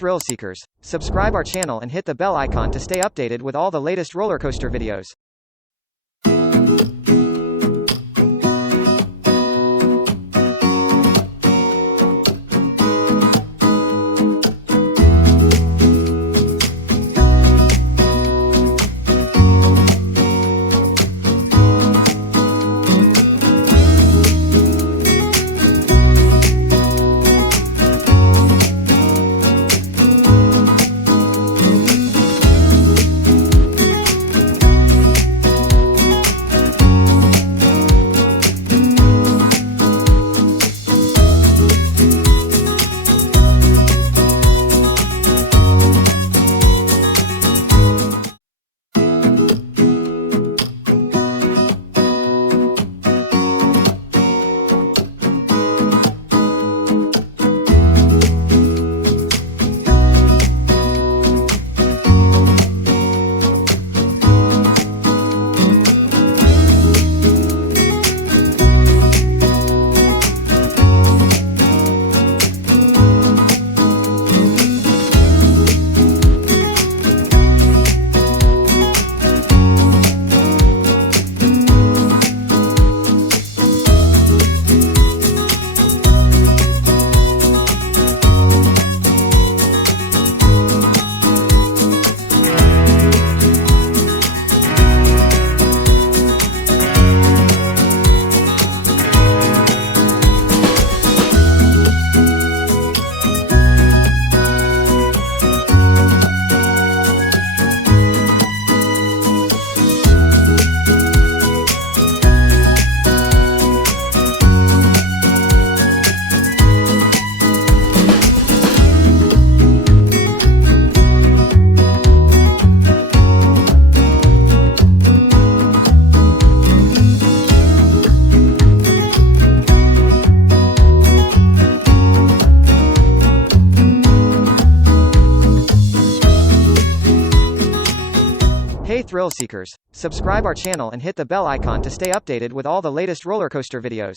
thrill seekers, subscribe our channel and hit the bell icon to stay updated with all the latest roller coaster videos. Hey thrill seekers, subscribe our channel and hit the bell icon to stay updated with all the latest roller coaster videos.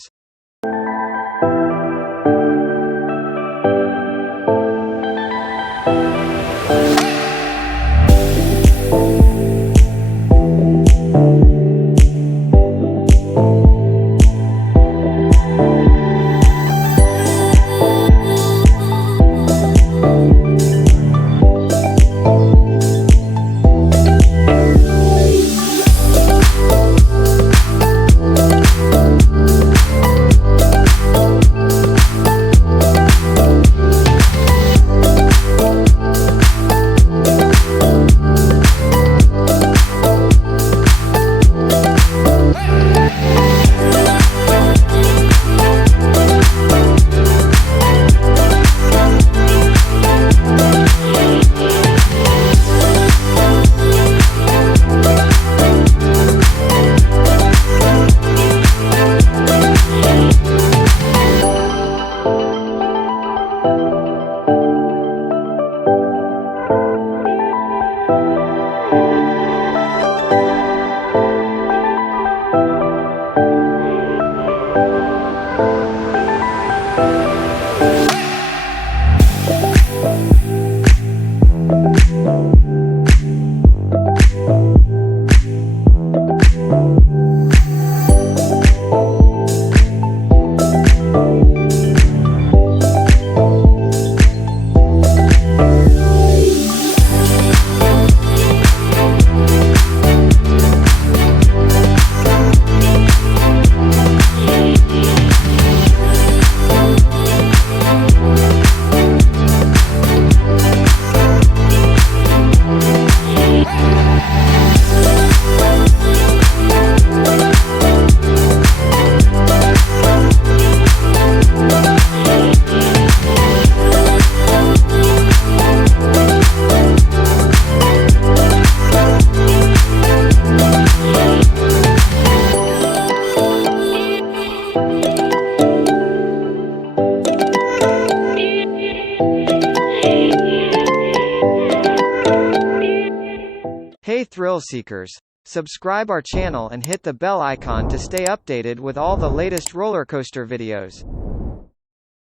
Hey thrill seekers, subscribe our channel and hit the bell icon to stay updated with all the latest roller coaster videos.